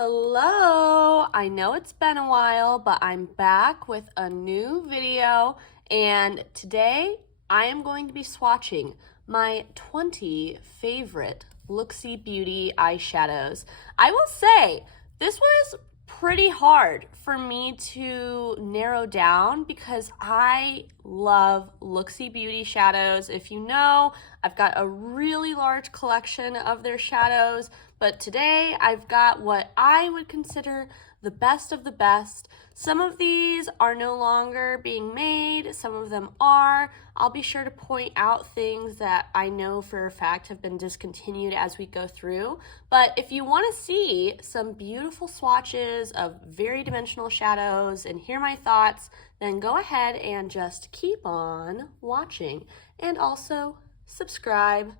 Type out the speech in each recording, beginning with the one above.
Hello, I know it's been a while, but I'm back with a new video, and today I am going to be swatching my 20 favorite Looxi Beauty eyeshadows. I will say, this was pretty hard for me to narrow down because I love Looxi Beauty shadows. If you know, I've got a really large collection of their shadows, but today I've got what I would consider the best of the best. Some of these are no longer being made, some of them are. I'll be sure to point out things that I know for a fact have been discontinued as we go through. But if you want to see some beautiful swatches of very dimensional shadows and hear my thoughts, then go ahead and just keep on watching. And also subscribe.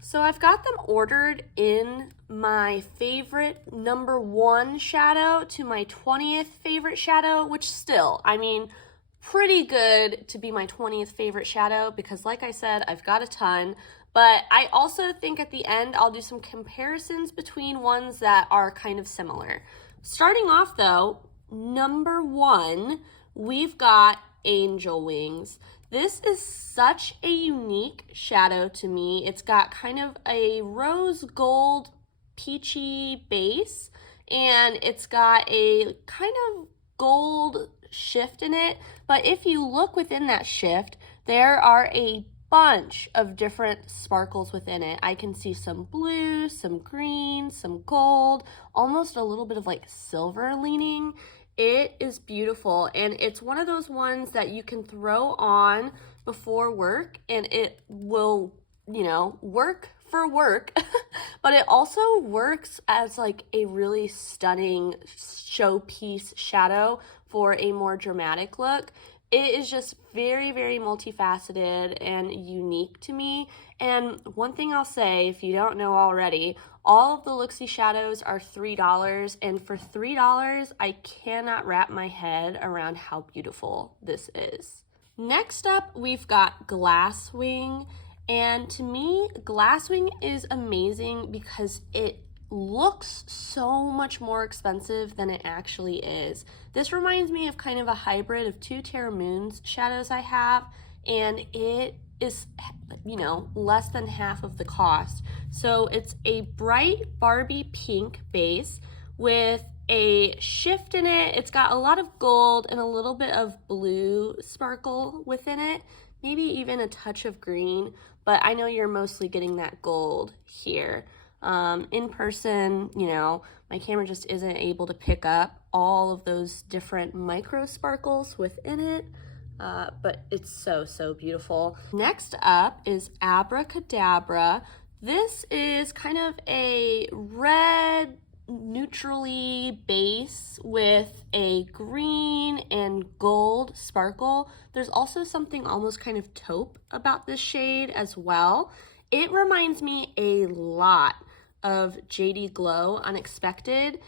So I've got them ordered in my favorite number 1 shadow to my 20th favorite shadow, which still, I mean, pretty good to be my 20th favorite shadow because like I said, I've got a ton. But I also think at the end, I'll do some comparisons between ones that are kind of similar. Starting off though, number 1, we've got Angel Wings. This is such a unique shadow to me. It's got kind of a rose gold peachy base, and it's got a kind of gold shift in it. But if you look within that shift, there are a bunch of different sparkles within it. I can see some blue, some green, some gold, almost a little bit of like silver leaning. It is beautiful, and it's one of those ones that you can throw on before work and it will, work for work, but it also works as like a really stunning showpiece shadow for a more dramatic look. It is just very, very multifaceted and unique to me. And one thing I'll say, if you don't know already, all of the Looxi shadows are $3, and for $3, I cannot wrap my head around how beautiful this is. Next up, we've got Glasswing, and to me, Glasswing is amazing because it looks so much more expensive than it actually is. This reminds me of kind of a hybrid of 2 Terra Moons shadows I have, and it is, less than half of the cost. So it's a bright Barbie pink base with a shift in it. It's got a lot of gold and a little bit of blue sparkle within it, maybe even a touch of green, but I know you're mostly getting that gold here. In person, my camera just isn't able to pick up all of those different micro sparkles within it, but it's so, so beautiful. Next up is Abracadabra. This is kind of a red, neutrally base with a green and gold sparkle. There's also something almost kind of taupe about this shade as well. It reminds me a lot of JD Glow Unexpected,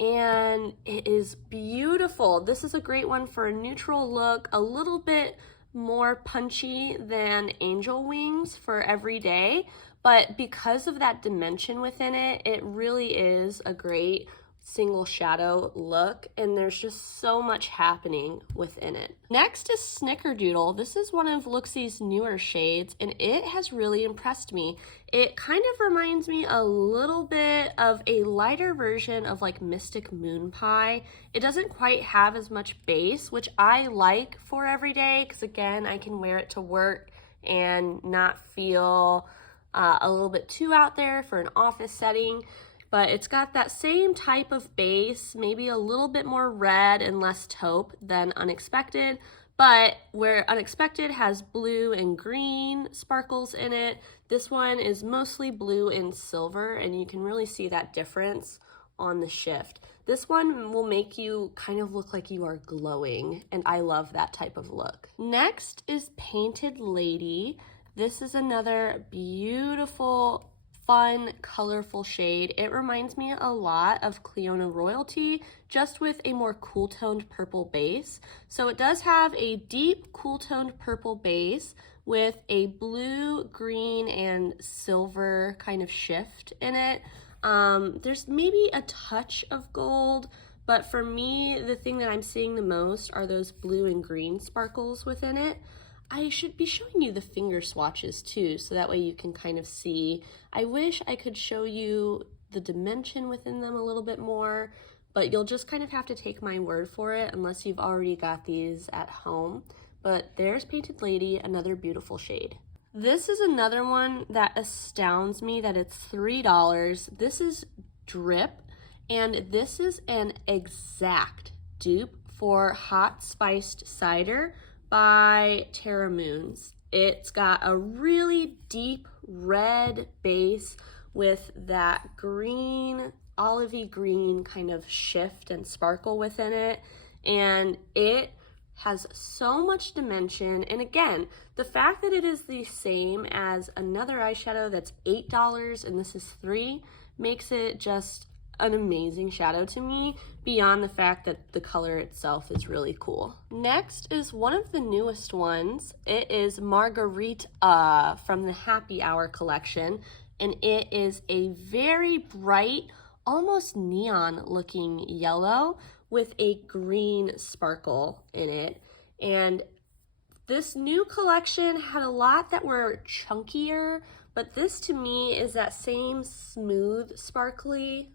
and it is beautiful. This is a great one for a neutral look, a little bit more punchy than Angel Wings for every day, but because of that dimension within it, it really is a great single shadow look, and there's just so much happening within it. Next is Snickerdoodle. This is one of Looxi's newer shades, and it has really impressed me. It kind of reminds me a little bit of a lighter version of like Mystic Moon Pie. It doesn't quite have as much base, which I like for every day because again, I can wear it to work and not feel a little bit too out there for an office setting. But it's got that same type of base, maybe a little bit more red and less taupe than Unexpected, but where Unexpected has blue and green sparkles in it, this one is mostly blue and silver, and you can really see that difference on the shift. This one will make you kind of look like you are glowing, and I love that type of look. Next is Painted Lady. This is another beautiful, fun, colorful shade. It reminds me a lot of Cleona Royalty, just with a more cool-toned purple base. So it does have a deep, cool-toned purple base, with a blue, green, and silver kind of shift in it. There's maybe a touch of gold, but for me, the thing that I'm seeing the most are those blue and green sparkles within it. I should be showing you the finger swatches too, so that way you can kind of see. I wish I could show you the dimension within them a little bit more, but you'll just kind of have to take my word for it unless you've already got these at home. But there's Painted Lady, another beautiful shade. This is another one that astounds me that it's $3. This is Drip, and this is an exact dupe for Hot Spiced Cider by Terra Moons. It's got a really deep red base with that green, olivey green kind of shift and sparkle within it, and it has so much dimension. And again, the fact that it is the same as another eyeshadow that's $8 and this is $3 makes it just an amazing shadow to me, beyond the fact that the color itself is really cool. Next is one of the newest ones. It is Margarita from the Happy Hour collection, and it is a very bright, almost neon looking yellow with a green sparkle in it. And this new collection had a lot that were chunkier, but this to me is that same smooth, sparkly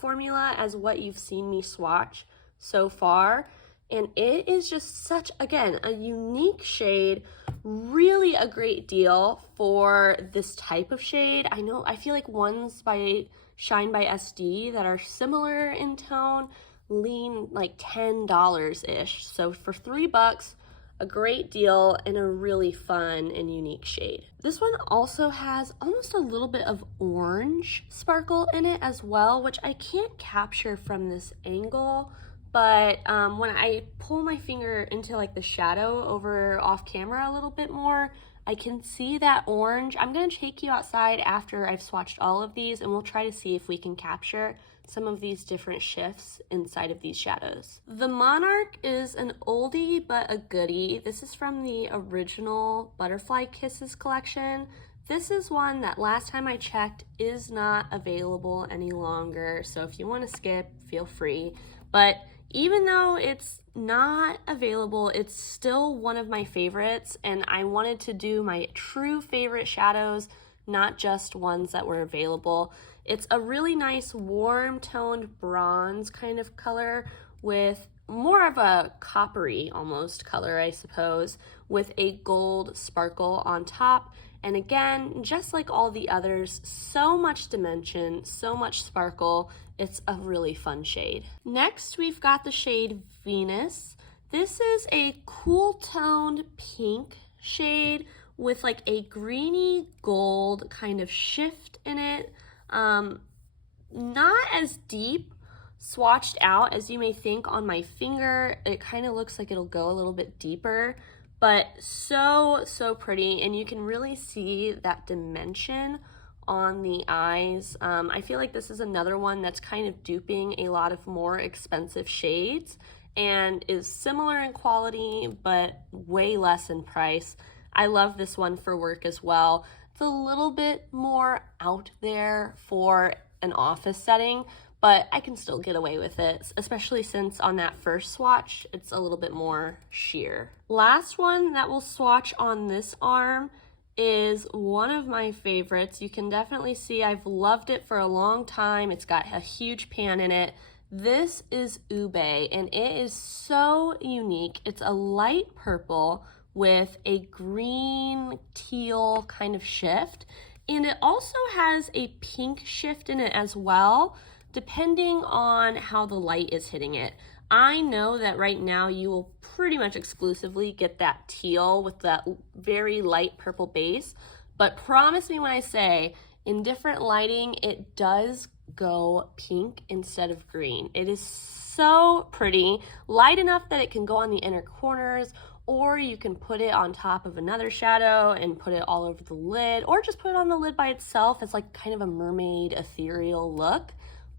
formula as what you've seen me swatch so far. And it is just such, again, a unique shade, really a great deal for this type of shade. I feel like ones by Shine by SD that are similar in tone lean like $10-ish. So for $3, a great deal and a really fun and unique shade. This one also has almost a little bit of orange sparkle in it as well, which I can't capture from this angle, but when I pull my finger into like the shadow over off camera a little bit more, I can see that orange. I'm gonna take you outside after I've swatched all of these and we'll try to see if we can capture some of these different shifts inside of these shadows. The Monarch is an oldie but a goodie. This is from the original Butterfly Kisses collection. This is one that last time I checked is not available any longer, so if you want to skip, feel free. But even though it's not available, it's still one of my favorites, and I wanted to do my true favorite shadows, not just ones that were available. It's a really nice warm toned bronze kind of color with more of a coppery almost color, I suppose, with a gold sparkle on top. And again, just like all the others, so much dimension, so much sparkle. It's a really fun shade. Next, we've got the shade Venus. This is a cool toned pink shade with like a greeny gold kind of shift in it. Not as deep swatched out as you may think on my finger. It kind of looks like it'll go a little bit deeper, but so pretty, and you can really see that dimension on the eyes. I feel like this is another one that's kind of duping a lot of more expensive shades and is similar in quality but way less in price. I love this one for work as well. It's a little bit more out there for an office setting, but I can still get away with it, especially since on that first swatch, it's a little bit more sheer. Last one that we'll swatch on this arm is one of my favorites. You can definitely see I've loved it for a long time. It's got a huge pan in it. This is Ube, and it is so unique. It's a light purple with a green teal kind of shift, and it also has a pink shift in it as well, depending on how the light is hitting it. I know that right now you will pretty much exclusively get that teal with that very light purple base, but promise me when I say in different lighting it does go pink instead of green. It is so pretty, light enough that it can go on the inner corners, or you can put it on top of another shadow and put it all over the lid, or just put it on the lid by itself as like kind of a mermaid ethereal look.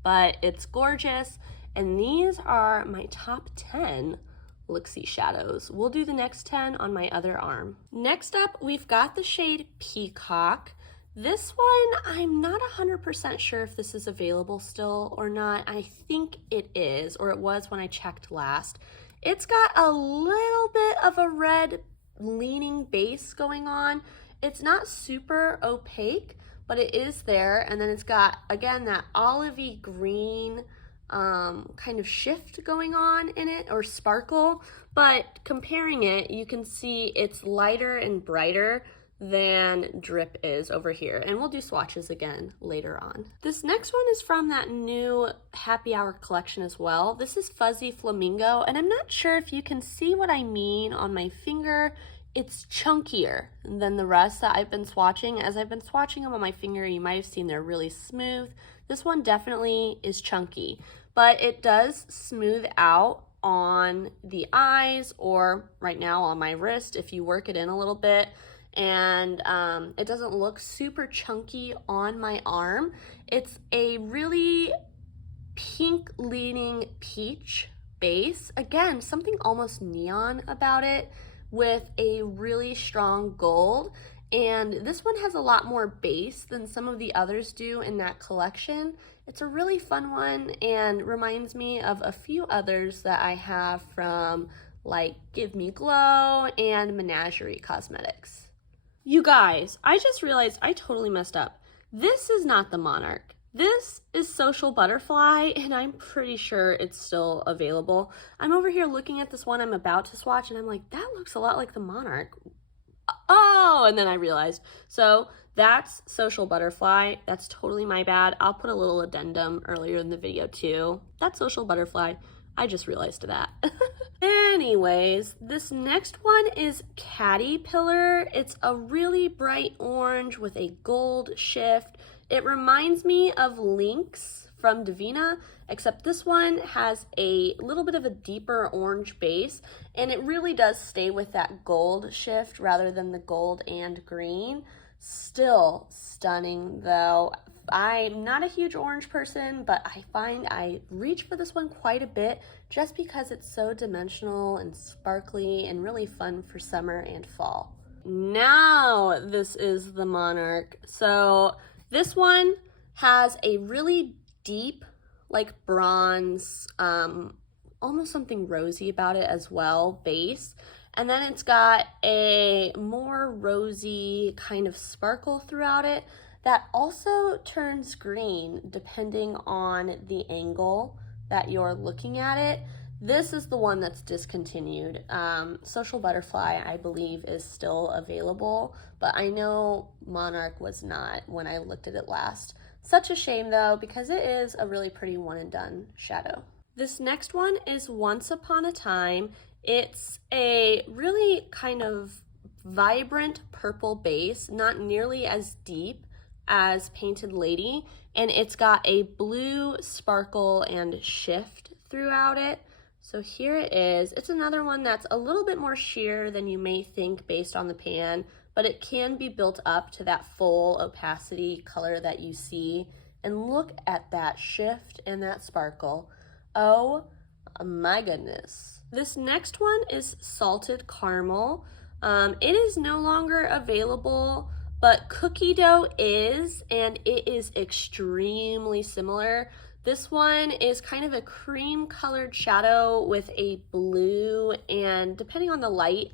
But it's gorgeous, and these are my top 10 Looxi shadows. We'll do the next 10 on my other arm. Next up, we've got the shade Peacock. This one, I'm not 100% sure if this is available still or not. I think it is, or it was when I checked last. It's got a little bit of a red leaning base going on. It's not super opaque, but it is there. And then it's got, again, that olivey green kind of shift going on in it, or sparkle. But comparing it, you can see it's lighter and brighter than Drip is over here. And we'll do swatches again later on. This next one is from that new Happy Hour collection as well. This is Fuzzy Flamingo, and I'm not sure if you can see what I mean on my finger. It's chunkier than the rest that I've been swatching. As I've been swatching them on my finger, you might have seen they're really smooth. This one definitely is chunky, but it does smooth out on the eyes, or right now on my wrist if you work it in a little bit. And it doesn't look super chunky on my arm. It's a really pink leaning peach base. Again, something almost neon about it, with a really strong gold. And this one has a lot more base than some of the others do in that collection. It's a really fun one and reminds me of a few others that I have from like Give Me Glow and Menagerie Cosmetics. You guys, I just realized I totally messed up. This is not the Monarch. This is Social Butterfly, and I'm pretty sure it's still available. I'm over here looking at this one I'm about to swatch, and I'm like, that looks a lot like the Monarch. Oh, and then I realized. So that's Social Butterfly. That's totally my bad. I'll put a little addendum earlier in the video too. That's Social Butterfly. I just realized that. Anyways, this next one is Catty Pillar. It's a really bright orange with a gold shift. It reminds me of Lynx from Divina, except this one has a little bit of a deeper orange base, and it really does stay with that gold shift rather than the gold and green. Still stunning though. I'm not a huge orange person, but I find I reach for this one quite a bit just because it's so dimensional and sparkly and really fun for summer and fall. Now this is the Monarch. So this one has a really deep, like bronze, almost something rosy about it as well, base. And then it's got a more rosy kind of sparkle throughout it that also turns green depending on the angle that you're looking at it. This is the one that's discontinued. Social Butterfly, I believe, is still available, but I know Monarch was not when I looked at it last. Such a shame though, because it is a really pretty one and done shadow. This next one is Once Upon a Time. It's a really kind of vibrant purple base, not nearly as deep as Painted Lady, and it's got a blue sparkle and shift throughout it. So here it is. It's another one that's a little bit more sheer than you may think based on the pan, but it can be built up to that full opacity color that you see. And look at that shift and that sparkle. Oh my goodness. This next one is Salted Caramel. It is no longer available, but Cookie Dough is, and it is extremely similar. This one is kind of a cream colored shadow with a blue and, depending on the light,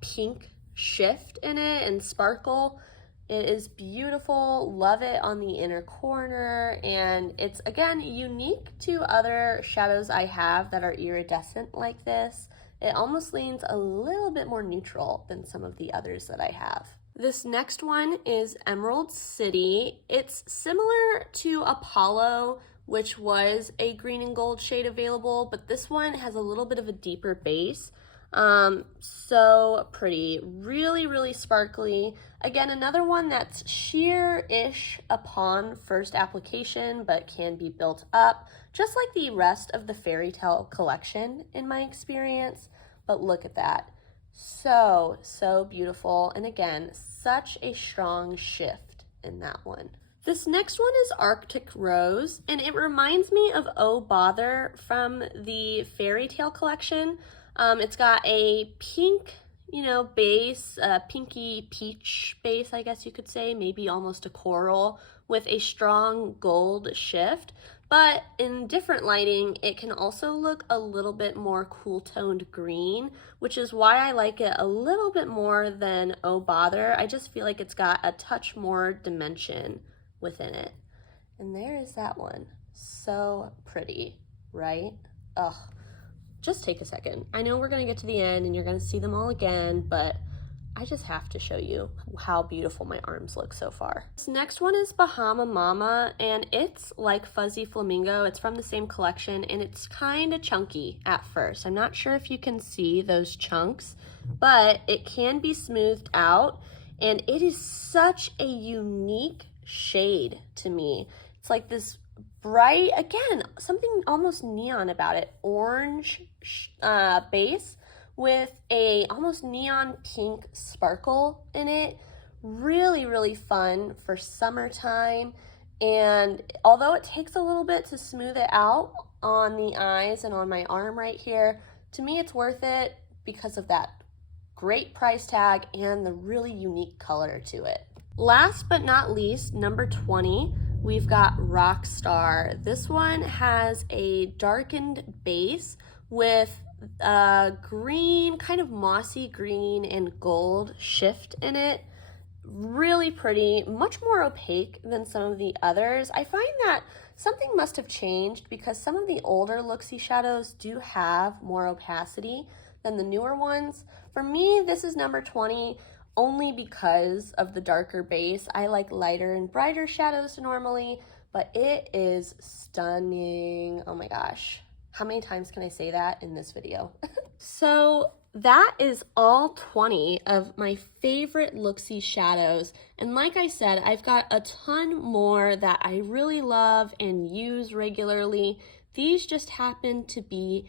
pink shift in it and sparkle. It is beautiful. Love it on the inner corner, and it's, again, unique to other shadows I have that are iridescent like this. It almost leans a little bit more neutral than some of the others that I have. This next one is Emerald City. It's similar to Apollo, which was a green and gold shade available, but this one has a little bit of a deeper base. So pretty, really, really sparkly. Again, another one that's sheer-ish upon first application, but can be built up, just like the rest of the Fairy Tale collection in my experience. But look at that. So, so beautiful. And again, such a strong shift in that one. This next one is Arctic Rose, and it reminds me of Oh Bother from the Fairy Tale collection. It's got a pink, base, pinky peach base, I guess you could say, maybe almost a coral, with a strong gold shift. But in different lighting, it can also look a little bit more cool-toned green, which is why I like it a little bit more than Oh Bother. I just feel like it's got a touch more dimension within it. And there is that one. So pretty, right? Ugh. Just take a second. I know we're gonna get to the end and you're gonna see them all again, but I just have to show you how beautiful my arms look so far. This next one is Bahama Mama, and it's like Fuzzy Flamingo. It's from the same collection, and it's kind of chunky at first. I'm not sure if you can see those chunks, but it can be smoothed out, and it is such a unique shade to me. It's like this bright, again, something almost neon about it, orange base with a almost neon pink sparkle in it. Really, really fun for summertime. And although it takes a little bit to smooth it out on the eyes and on my arm right here, to me it's worth it because of that great price tag and the really unique color to it. Last but not least, number 20, we've got Rockstar. This one has a darkened base with green, kind of mossy green and gold shift in it. Really pretty, much more opaque than some of the others. I find that something must have changed because some of the older Looxi shadows do have more opacity than the newer ones. For me, this is number 20 only because of the darker base. I like lighter and brighter shadows normally, but it is stunning. Oh my gosh. How many times can I say that in this video? So that is all 20 of my favorite Looxi shadows. And like I said, I've got a ton more that I really love and use regularly. These just happen to be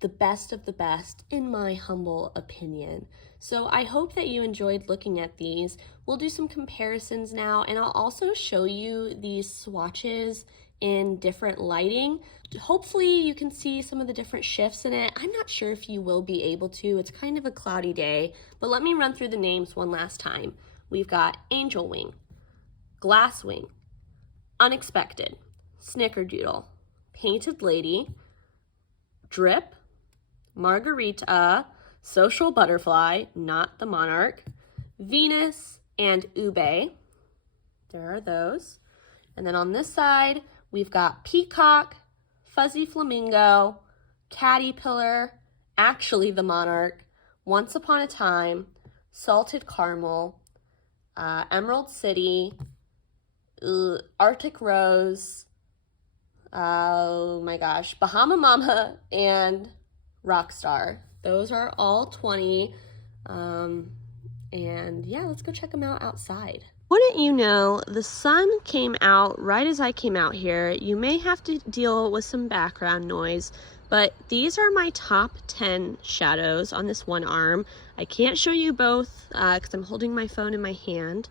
the best of the best in my humble opinion. So I hope that you enjoyed looking at these. We'll do some comparisons now, and I'll also show you these swatches in different lighting. Hopefully you can see some of the different shifts in it. I'm not sure if you will be able to. It's kind of a cloudy day, but let me run through the names one last time. We've got Angel Wing, Glass Wing, Unexpected, Snickerdoodle, Painted Lady, Drip, Margarita, Social Butterfly, not the Monarch, Venus, and Ube. There are those. And then on this side, we've got Peacock, Fuzzy Flamingo, Catty Pillar, actually the Monarch, Once Upon a Time, Salted Caramel, Emerald City, Arctic Rose, oh my gosh, Bahama Mama, and Rockstar. Those are all 20. And yeah, let's go check them out outside. Wouldn't you know, the sun came out right as I came out here. You may have to deal with some background noise, but these are my top 10 shadows on this one arm. I can't show you both because I'm holding my phone in my hand,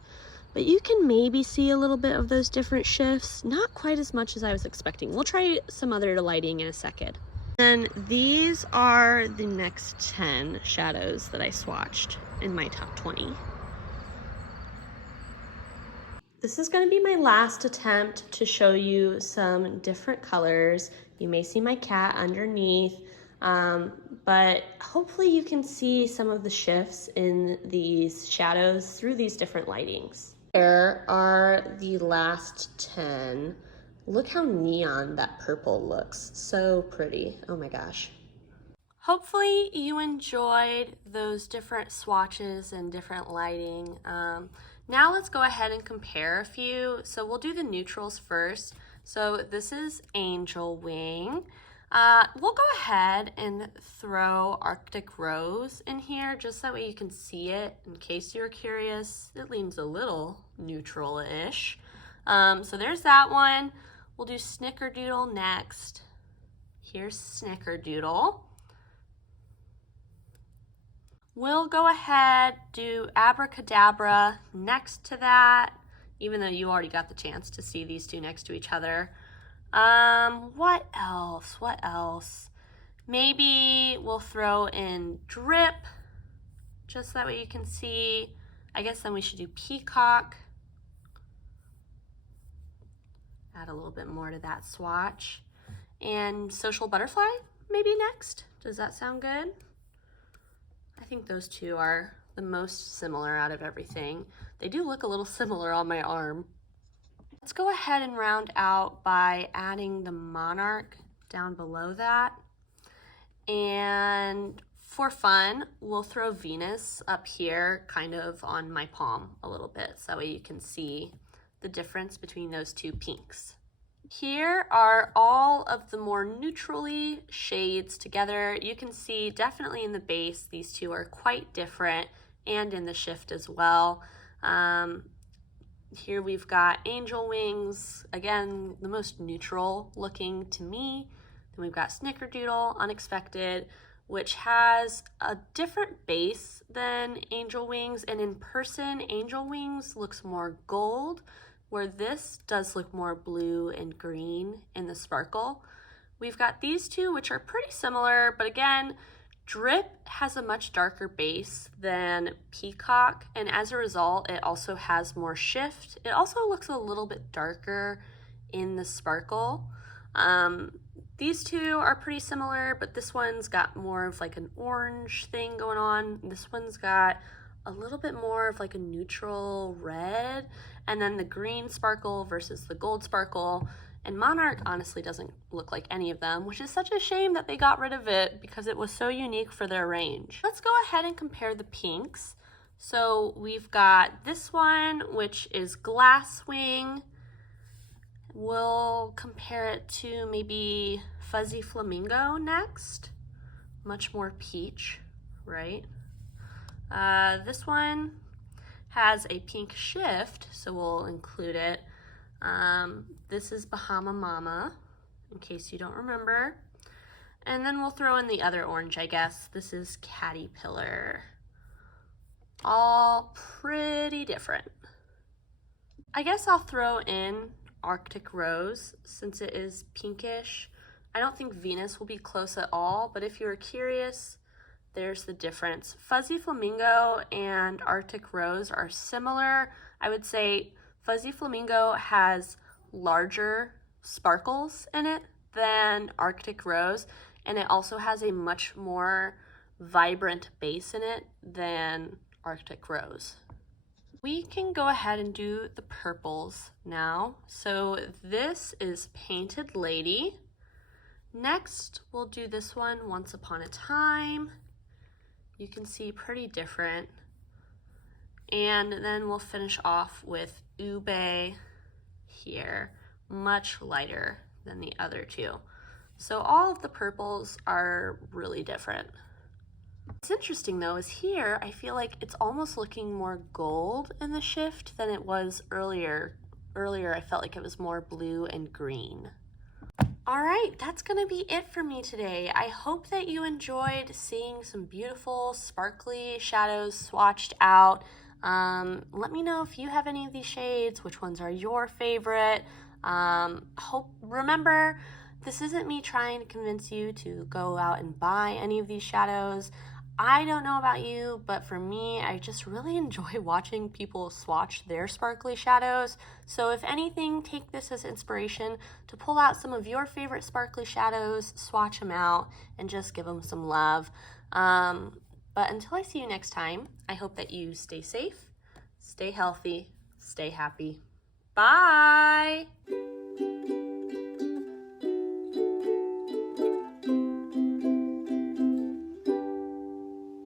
but you can maybe see a little bit of those different shifts. Not quite as much as I was expecting. We'll try some other lighting in a second. And these are the next 10 shadows that I swatched in my top 20. This is going to be my last attempt to show you some different colors. You may see my cat underneath, but hopefully you can see some of the shifts in these shadows through these different lightings. There are the last 10. Look how neon that purple looks. So pretty. Oh my gosh. Hopefully you enjoyed those different swatches and different lighting. Now let's go ahead and compare a few. So we'll do the neutrals first. So this is Angel Wing. We'll go ahead and throw Arctic Rose in here just that way you can see it in case you're curious. It leans a little neutral-ish. So there's that one. We'll do Snickerdoodle next. Here's Snickerdoodle. We'll go ahead, do Abracadabra next to that, even though you already got the chance to see these two next to each other. What else? Maybe we'll throw in drip, just that way you can see. I guess then we should do peacock. Add a little bit more to that swatch. And social butterfly maybe next. Does that sound good? I think those two are the most similar out of everything. They do look a little similar on my arm. Let's go ahead and round out by adding the Monarch down below that. And for fun, we'll throw Venus up here kind of on my palm a little bit, so that way you can see the difference between those two pinks. Here are all of the more neutrally shades together. You can see definitely in the base, these two are quite different, and in the shift as well. Here we've got Angel Wings, again, the most neutral looking to me. Then we've got Snickerdoodle, Unexpected, which has a different base than Angel Wings, and in person, Angel Wings looks more gold, where this does look more blue and green in the sparkle. We've got these two, which are pretty similar, but again, Drip has a much darker base than Peacock, and as a result, it also has more shift. It also looks a little bit darker in the sparkle. These two are pretty similar, but this one's got more of like an orange thing going on. This one's got a little bit more of like a neutral red, and then the green sparkle versus the gold sparkle. And Monarch honestly doesn't look like any of them, which is such a shame that they got rid of it because it was so unique for their range. Let's go ahead and compare the pinks. So we've got this one, which is Glasswing. We'll compare it to maybe Fuzzy Flamingo next. Much more peach, right? This one has a pink shift, so we'll include it. This is Bahama Mama, in case you don't remember. And then we'll throw in the other orange, I guess. This is Catty Pillar. All pretty different. I guess I'll throw in Arctic Rose since it is pinkish. I don't think Venus will be close at all, but if you were curious, there's the difference. Fuzzy Flamingo and Arctic Rose are similar. I would say Fuzzy Flamingo has larger sparkles in it than Arctic Rose, and it also has a much more vibrant base in it than Arctic Rose. We can go ahead and do the purples now. So this is Painted Lady. Next, we'll do this one, Once Upon a Time. You can see pretty different. And then we'll finish off with Ube here, much lighter than the other two. So all of the purples are really different. What's interesting though is here, I feel like it's almost looking more gold in the shift than it was earlier. Earlier, I felt like it was more blue and green. All right, that's gonna be it for me today. I hope that you enjoyed seeing some beautiful, sparkly shadows swatched out. Let me know if you have any of these shades, which ones are your favorite. Remember, this isn't me trying to convince you to go out and buy any of these shadows. I don't know about you, but for me, I just really enjoy watching people swatch their sparkly shadows. So if anything, take this as inspiration to pull out some of your favorite sparkly shadows, swatch them out, and just give them some love. But until I see you next time, I hope that you stay safe, stay healthy, stay happy. Bye!